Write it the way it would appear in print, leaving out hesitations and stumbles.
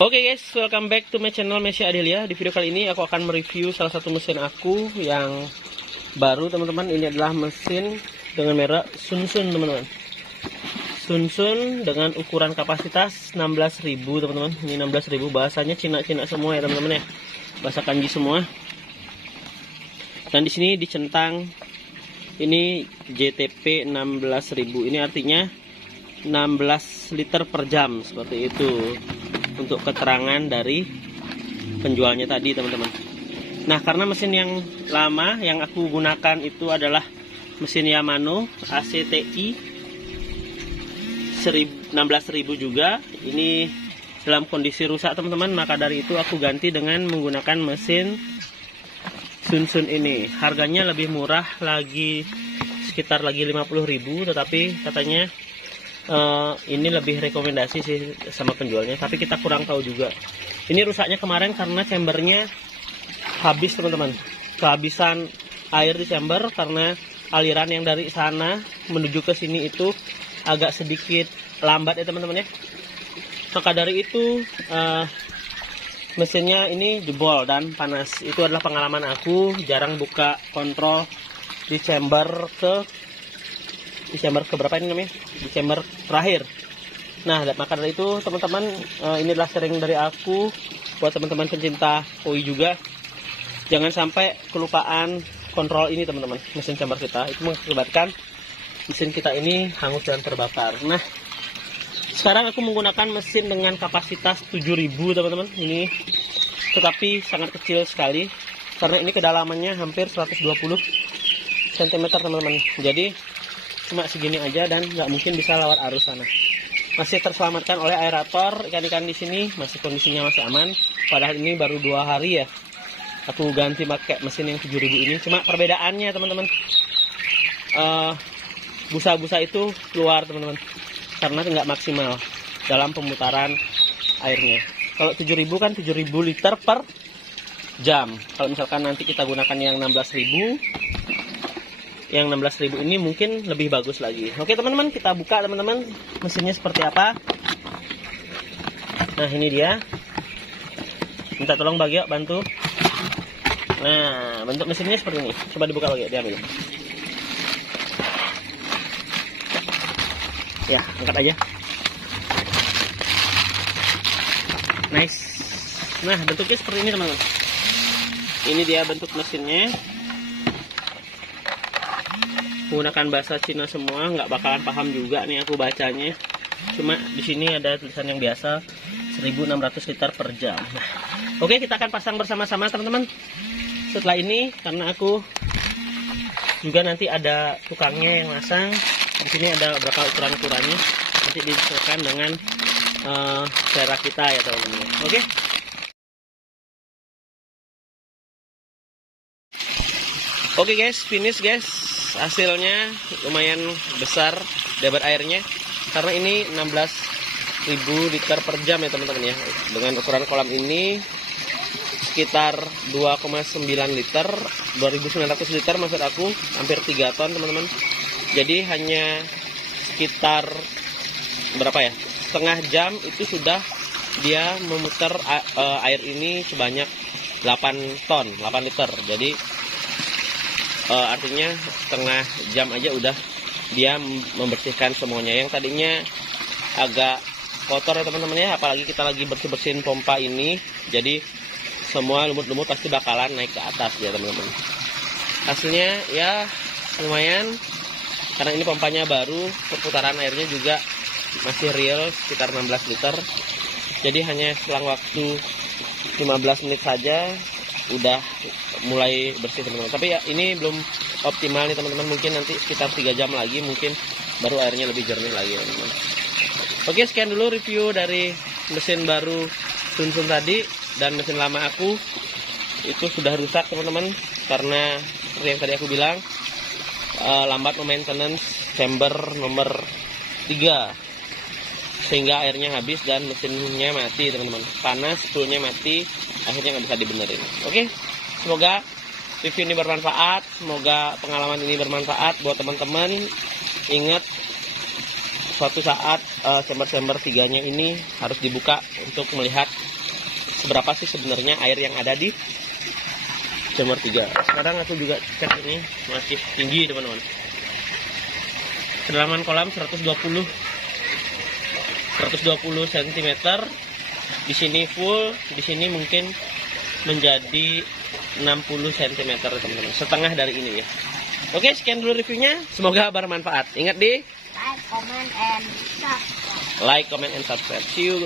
Oke guys, welcome back to my channel Mesya Adelia. Di video kali ini aku akan mereview salah satu mesin aku yang baru teman-teman. Ini adalah mesin dengan merek Sunsun teman-teman. Sunsun dengan ukuran kapasitas 16.000 teman-teman. Ini 16.000, bahasanya Cina-Cina semua ya teman-teman ya. Bahasa kanji semua. Dan di sini dicentang ini JTP 16.000. Ini artinya 16 liter per jam seperti itu. Untuk keterangan dari penjualnya tadi teman-teman. Nah, karena mesin yang lama yang aku gunakan itu adalah mesin Yamano ACTI 16.000 juga. Ini dalam kondisi rusak teman-teman, maka dari itu aku ganti dengan menggunakan mesin Sunsun ini. Harganya lebih murah lagi, sekitar lagi 50.000, tetapi katanya ini lebih rekomendasi sih sama penjualnya, tapi kita kurang tahu juga. Ini rusaknya kemarin karena chambernya habis teman-teman, kehabisan air di chamber karena aliran yang dari sana menuju ke sini itu agak sedikit lambat ya teman-teman ya. Maka dari itu mesinnya ini jebol dan panas. Itu adalah pengalaman aku, jarang buka kontrol di chamber berapa ini namanya? Di chamber terakhir. Nah, maka dari itu teman-teman, ini adalah sharing dari aku buat teman-teman pencinta koi juga. Jangan sampai kelupaan kontrol ini teman-teman, mesin chamber kita. Itu mengakibatkan mesin kita ini hangus dan terbakar. Nah, sekarang aku menggunakan mesin dengan kapasitas 7.000 teman-teman. Ini tetapi sangat kecil sekali karena ini kedalamannya hampir 120 cm teman-teman. Jadi cuma segini aja dan nggak mungkin bisa lewat arus sana. Masih terselamatkan oleh aerator. Ikan-ikan di sini masih kondisinya masih aman. Padahal ini baru 2 hari ya aku ganti pakai mesin yang 7.000 ini. Cuma perbedaannya teman-teman, busa-busa itu keluar teman-teman karena nggak maksimal dalam pemutaran airnya. Kalau 7.000 kan 7.000 liter per jam. Kalau misalkan nanti kita gunakan yang 16.000, yang 16.000 ini mungkin lebih bagus lagi. Oke teman-teman, kita buka teman-teman mesinnya seperti apa. Nah, ini dia. Minta tolong Bagio bantu. Nah, bentuk mesinnya seperti ini. Coba dibuka Bagio, diambil. Ya, angkat aja. Nice. Nah, bentuknya seperti ini teman-teman. Ini dia bentuk mesinnya. Menggunakan bahasa Cina semua, nggak bakalan paham juga nih aku bacanya. Cuma di sini ada tulisan yang biasa 1.600 liter per jam. Nah, oke, kita akan pasang bersama-sama teman-teman. Setelah ini, karena aku juga nanti ada tukangnya yang masang. Di sini ada beberapa ukuran-ukurannya. Nanti disesuaikan dengan selera kita ya teman-teman. Oke. Oke guys, finish guys. Hasilnya lumayan besar dapat airnya karena ini 16.000 liter per jam ya teman-teman ya. Dengan ukuran kolam ini sekitar 2,9 liter, 2.900 liter maksud aku, hampir 3 ton teman-teman. Jadi hanya sekitar berapa ya, setengah jam itu sudah dia memutar air ini sebanyak 8 ton, 8 liter. Jadi artinya setengah jam aja udah dia membersihkan semuanya. Yang tadinya agak kotor ya teman-teman ya, apalagi kita lagi bersih-bersihin pompa ini, jadi semua lumut-lumut pasti bakalan naik ke atas ya teman-teman. Hasilnya ya lumayan, karena ini pompanya baru, perputaran airnya juga masih real sekitar 16 liter. Jadi hanya selang waktu 15 menit saja udah mulai bersih teman-teman. Tapi ya ini belum optimal nih teman-teman, mungkin nanti sekitar 3 jam lagi mungkin baru airnya lebih jernih lagi teman-teman. Oke, sekian dulu review dari mesin baru Sunsun tadi. Dan mesin lama aku itu sudah rusak teman-teman, karena seperti yang tadi aku bilang, lambat maintenance chamber nomor 3 sehingga airnya habis dan mesinnya mati teman-teman. Panas, spoolnya mati, akhirnya nggak bisa dibenerin. Oke, semoga review ini bermanfaat, semoga pengalaman ini bermanfaat buat teman-teman. Ingat, suatu saat chamber-chamber 3-nya ini harus dibuka untuk melihat seberapa sih sebenarnya air yang ada di chamber 3. Sekarang aku juga cek ini masih tinggi teman-teman. Kedalaman kolam 120 cm. Di sini full, di sini mungkin menjadi 60 cm teman-teman. Setengah dari ini ya. Oke, sekian dulu reviewnya. Semoga bermanfaat. Ingat di Like, comment, and subscribe. like, comment, and subscribe. See you.